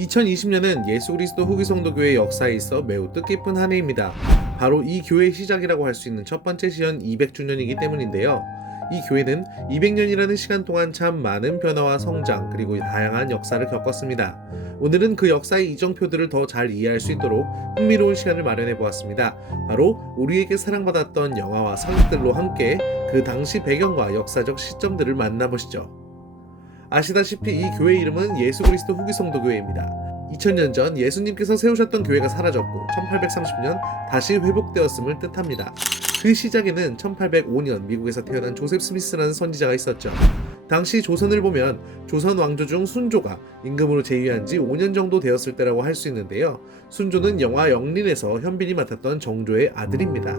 2020년은 예수 그리스도 후기 성도교회 역사에 있어 매우 뜻깊은 한 해입니다. 바로 이 교회의 시작이라고 할 수 있는 첫 번째 시연 200주년이기 때문인데요. 이 교회는 200년이라는 시간 동안 참 많은 변화와 성장 그리고 다양한 역사를 겪었습니다. 오늘은 그 역사의 이정표들을 더 잘 이해할 수 있도록 흥미로운 시간을 마련해 보았습니다. 바로 우리에게 사랑받았던 영화와 서적들로 함께 그 당시 배경과 역사적 시점들을 만나보시죠. 아시다시피 이 교회 이름은 예수 그리스도 후기 성도교회입니다. 2000년 전 예수님께서 세우셨던 교회가 사라졌고 1830년 다시 회복되었음을 뜻합니다. 그 시작에는 1805년 미국에서 태어난 조셉 스미스라는 선지자가 있었죠. 당시 조선을 보면 조선 왕조 중 순조가 임금으로 재위한 지 5년 정도 되었을 때라고 할 수 있는데요. 순조는 영화 영린에서 현빈이 맡았던 정조의 아들입니다.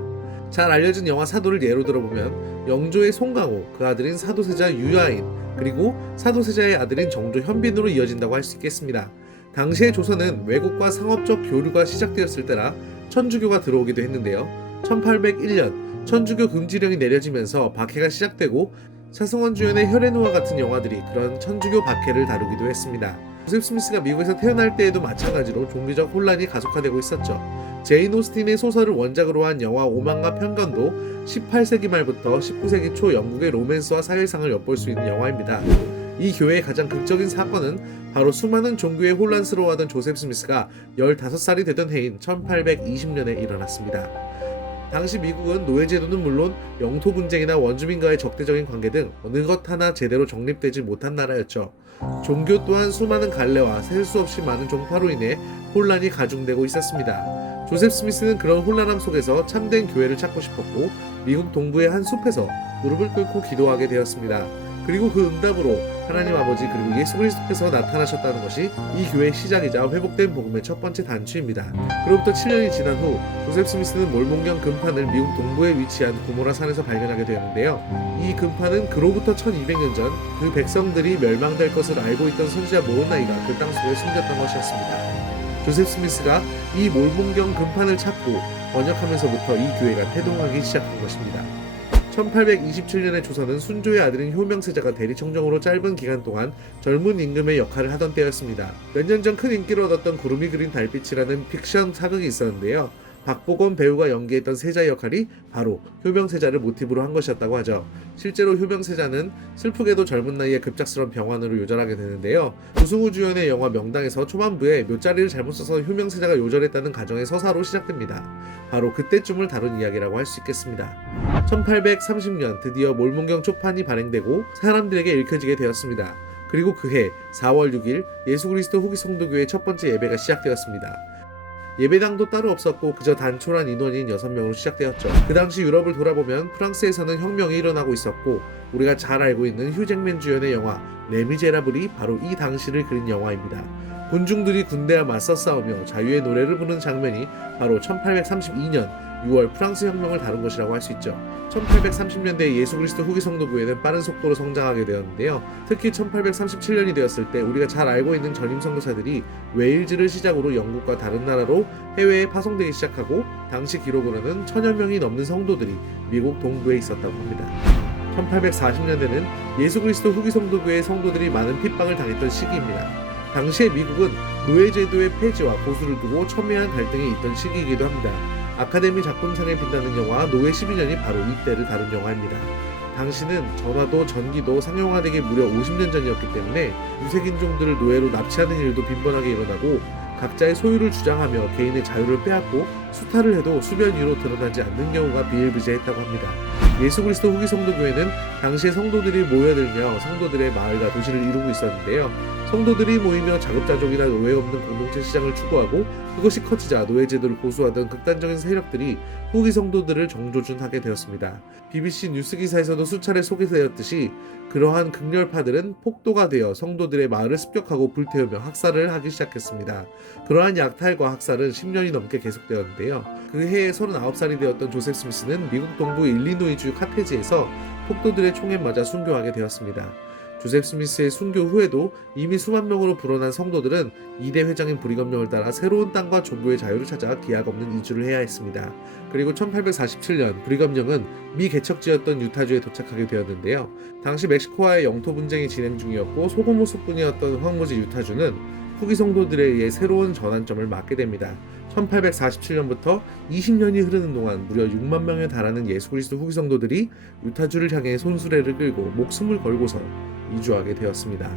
잘 알려진 영화 사도를 예로 들어보면 영조의 송강호, 그 아들인 사도세자 유야인, 그리고 사도세자의 아들인 정조 현빈으로 이어진다고 할 수 있겠습니다. 당시의 조선은 외국과 상업적 교류가 시작되었을 때라 천주교가 들어오기도 했는데요. 1801년 천주교 금지령이 내려지면서 박해가 시작되고 차승원 주연의 혈앤우와 같은 영화들이 그런 천주교 박해를 다루기도 했습니다. 조셉 스미스가 미국에서 태어날 때에도 마찬가지로 종교적 혼란이 가속화되고 있었죠. 제인 오스틴의 소설을 원작으로 한 영화 오만과 편견도 18세기 말부터 19세기 초 영국의 로맨스와 사회상을 엿볼 수 있는 영화입니다. 이 교회의 가장 극적인 사건은 바로 수많은 종교에 혼란스러워하던 조셉 스미스가 15살이 되던 해인 1820년에 일어났습니다. 당시 미국은 노예제도는 물론 영토 분쟁이나 원주민과의 적대적인 관계 등 어느 것 하나 제대로 정립되지 못한 나라였죠. 종교 또한 수많은 갈래와 셀 수 없이 많은 종파로 인해 혼란이 가중되고 있었습니다. 조셉 스미스는 그런 혼란함 속에서 참된 교회를 찾고 싶었고 미국 동부의 한 숲에서 무릎을 꿇고 기도하게 되었습니다. 그리고 그 응답으로 하나님 아버지 그리고 예수 그리스도께서 나타나셨다는 것이 이 교회의 시작이자 회복된 복음의 첫 번째 단추입니다. 그로부터 7년이 지난 후 조셉 스미스는 몰몬경 금판을 미국 동부에 위치한 구모라 산에서 발견하게 되었는데요. 이 금판은 그로부터 1200년 전 그 백성들이 멸망될 것을 알고 있던 선지자 모로나이가 그 땅속에 숨겼던 것이었습니다. 조셉 스미스가 이 몰몬경 금판을 찾고 번역하면서부터 이 교회가 태동하기 시작한 것입니다. 1827년에 조선은 순조의 아들인 효명세자가 대리청정으로 짧은 기간 동안 젊은 임금의 역할을 하던 때였습니다. 몇 년 전 큰 인기를 얻었던 구름이 그린 달빛이라는 픽션 사극이 있었는데요. 박보검 배우가 연기했던 세자의 역할이 바로 효명세자를 모티브로 한 것이었다고 하죠. 실제로 효명세자는 슬프게도 젊은 나이에 급작스러운 병환으로 요절하게 되는데요. 조승우 주연의 영화 명당에서 초반부에 묘자리를 잘못 써서 효명세자가 요절했다는 가정의 서사로 시작됩니다. 바로 그때쯤을 다룬 이야기라고 할 수 있겠습니다. 1830년 드디어 몰몬경 초판이 발행되고 사람들에게 읽혀지게 되었습니다. 그리고 그해 4월 6일 예수 그리스도 후기 성도교회 첫 번째 예배가 시작되었습니다. 예배당도 따로 없었고 그저 단촐한 인원인 6명으로 시작되었죠. 그 당시 유럽을 돌아보면 프랑스에서는 혁명이 일어나고 있었고 우리가 잘 알고 있는 휴잭맨 주연의 영화 레미제라블이 바로 이 당시를 그린 영화입니다. 군중들이 군대와 맞서 싸우며 자유의 노래를 부르는 장면이 바로 1832년 6월 프랑스 혁명을 다룬 것이라고 할 수 있죠. 1830년대 예수 그리스도 후기 성도교회는 빠른 속도로 성장하게 되었는데요. 특히 1837년이 되었을 때 우리가 잘 알고 있는 전임 선교사들이 웨일즈를 시작으로 영국과 다른 나라로 해외에 파송되기 시작하고 당시 기록으로는 1000여 명이 넘는 성도들이 미국 동부에 있었다고 합니다. 1840년대는 예수 그리스도 후기 성도교회의 성도들이 많은 핍박을 당했던 시기입니다. 당시의 미국은 노예제도의 폐지와 보수를 두고 첨예한 갈등이 있던 시기이기도 합니다. 아카데미 작품상에 빛나는 영화 노예 12년이 바로 이때를 다룬 영화입니다. 당시는 전화도 전기도 상용화되기 무려 50년 전이었기 때문에 유색인종들을 노예로 납치하는 일도 빈번하게 일어나고 각자의 소유를 주장하며 개인의 자유를 빼앗고 수탈을 해도 수변 위로 드러나지 않는 경우가 비일비재했다고 합니다. 예수 그리스도 후기 성도교회는 당시에 성도들이 모여들며 성도들의 마을과 도시를 이루고 있었는데요. 성도들이 모이며 자급자족이나 노예 없는 공동체 시장을 추구하고 그것이 커지자 노예제도를 고수하던 극단적인 세력들이 후기 성도들을 정조준하게 되었습니다. BBC 뉴스 기사에서도 수차례 소개되었듯이 그러한 극렬파들은 폭도가 되어 성도들의 마을을 습격하고 불태우며 학살을 하기 시작했습니다. 그러한 약탈과 학살은 10년이 넘게 계속되었는데요. 그 해에 39살이 되었던 조셉 스미스는 미국 동부 일리노이주 카테지에서 폭도들의 총에 맞아 순교하게 되었습니다. 조셉 스미스의 순교 후에도 이미 수만 명으로 불어난 성도들은 2대 회장인 브리검령을 따라 새로운 땅과 종교의 자유를 찾아 기약 없는 이주를 해야 했습니다. 그리고 1847년 브리검령은 미 개척지였던 유타주에 도착하게 되었는데요. 당시 멕시코와의 영토 분쟁이 진행 중이었고 소금 호수뿐이었던 황무지 유타주는 후기 성도들에 의해 새로운 전환점을 맞게 됩니다. 1847년부터 20년이 흐르는 동안 무려 6만 명에 달하는 예수 그리스도 후기 성도들이 유타주를 향해 손수레를 끌고 목숨을 걸고서 이주하게 되었습니다.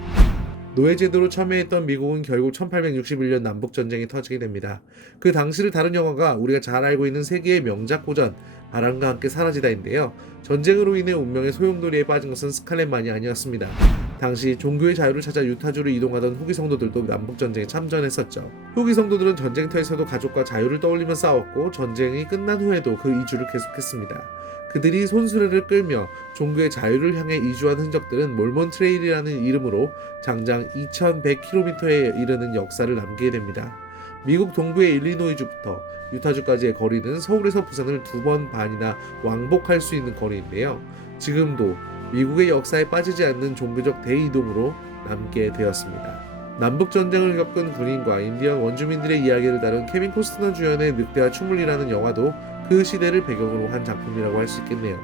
노예 제도로 참여했던 미국은 결국 1861년 남북 전쟁이 터지게 됩니다. 그 당시를 다룬 영화가 우리가 잘 알고 있는 세계의 명작 고전 바람과 함께 사라지다인데요. 전쟁으로 인해 운명의 소용돌이에 빠진 것은 스칼렛만이 아니었습니다. 당시 종교의 자유를 찾아 유타주로 이동하던 후기 성도들도 남북 전쟁에 참전했었죠. 후기 성도들은 전쟁터에서도 가족과 자유를 떠올리며 싸웠고 전쟁이 끝난 후에도 그 이주를 계속했습니다. 그들이 손수레를 끌며 종교의 자유를 향해 이주한 흔적들은 몰몬 트레일이라는 이름으로 장장 2100km에 이르는 역사를 남기게 됩니다. 미국 동부의 일리노이주부터 유타주까지의 거리는 서울에서 부산을 2번 반이나 왕복할 수 있는 거리인데요. 지금도 미국의 역사에 빠지지 않는 종교적 대이동으로 남게 되었습니다. 남북전쟁을 겪은 군인과 인디언 원주민들의 이야기를 다룬 케빈 코스트너 주연의 늑대와 춤을이라는 영화도 그 시대를 배경으로 한 작품이라고 할 수 있겠네요.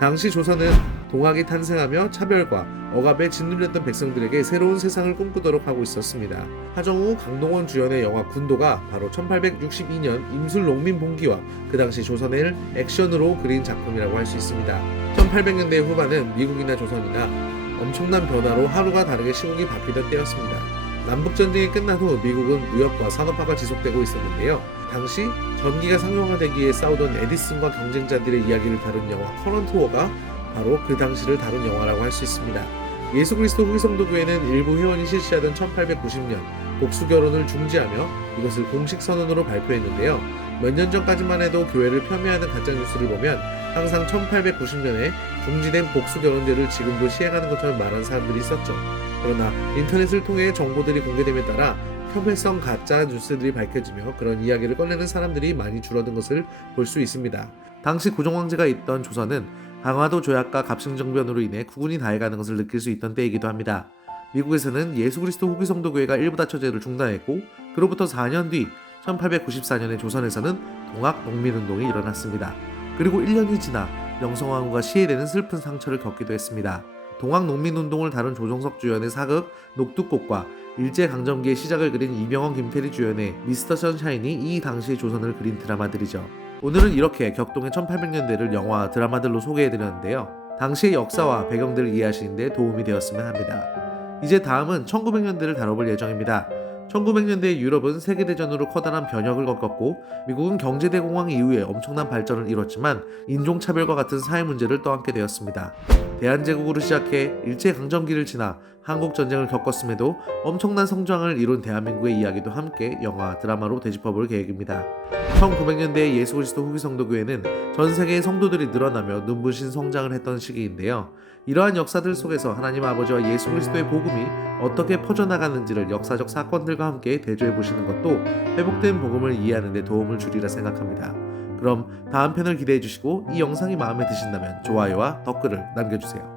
당시 조선은 동학이 탄생하며 차별과 억압에 짓눌렸던 백성들에게 새로운 세상을 꿈꾸도록 하고 있었습니다. 하정우, 강동원 주연의 영화 군도가 바로 1862년 임술 농민 봉기와 그 당시 조선을 액션으로 그린 작품이라고 할 수 있습니다. 1800년대 후반은 미국이나 조선이나 엄청난 변화로 하루가 다르게 시국이 바뀌던 때였습니다. 남북전쟁이 끝난 후 미국은 무역과 산업화가 지속되고 있었는데요. 당시 전기가 상용화되기에 싸우던 에디슨과 경쟁자들의 이야기를 다룬 영화 커런트 워가 바로 그 당시를 다룬 영화라고 할 수 있습니다. 예수 그리스도 후기 성도교회는 일부 회원이 실시하던 1890년 복수 결혼을 중지하며 이것을 공식 선언으로 발표했는데요. 몇 년 전까지만 해도 교회를 폄훼하는 가짜 뉴스를 보면 항상 1890년에 중지된 복수 결혼제를 지금도 시행하는 것처럼 말하는 사람들이 있었죠. 그러나 인터넷을 통해 정보들이 공개됨에 따라 폄훼성 가짜 뉴스들이 밝혀지며 그런 이야기를 꺼내는 사람들이 많이 줄어든 것을 볼 수 있습니다. 당시 고종황제가 있던 조선은 강화도 조약과 갑승정변으로 인해 국운이 다해가는 것을 느낄 수 있던 때이기도 합니다. 미국에서는 예수 그리스도 후기 성도교회가 일부 다처제를 중단했고 그로부터 4년 뒤 1894년에 조선에서는 동학 농민운동이 일어났습니다. 그리고 1년이 지나 명성황후가 시해되는 슬픈 상처를 겪기도 했습니다. 동학 농민운동을 다룬 조정석 주연의 사극 녹두꽃과 일제강점기의 시작을 그린 이병헌 김태리 주연의 미스터 선샤인이 이 당시의 조선을 그린 드라마들이죠. 오늘은 이렇게 격동의 1800년대를 영화, 드라마들로 소개해드렸는데요. 당시의 역사와 배경들을 이해하시는 데 도움이 되었으면 합니다. 이제 다음은 1900년대를 다뤄볼 예정입니다. 1900년대의 유럽은 세계대전으로 커다란 변혁을 겪었고 미국은 경제대공황 이후에 엄청난 발전을 이뤘지만 인종차별과 같은 사회 문제를 떠안게 되었습니다. 대한제국으로 시작해 일제강점기를 지나 한국전쟁을 겪었음에도 엄청난 성장을 이룬 대한민국의 이야기도 함께 영화, 드라마로 되짚어볼 계획입니다. 1900년대의 예수 그리스도 후기 성도교회는 전 세계의 성도들이 늘어나며 눈부신 성장을 했던 시기인데요. 이러한 역사들 속에서 하나님 아버지와 예수 그리스도의 복음이 어떻게 퍼져나가는지를 역사적 사건들과 함께 대조해보시는 것도 회복된 복음을 이해하는 데 도움을 주리라 생각합니다. 그럼 다음 편을 기대해주시고 이 영상이 마음에 드신다면 좋아요와 댓글을 남겨주세요.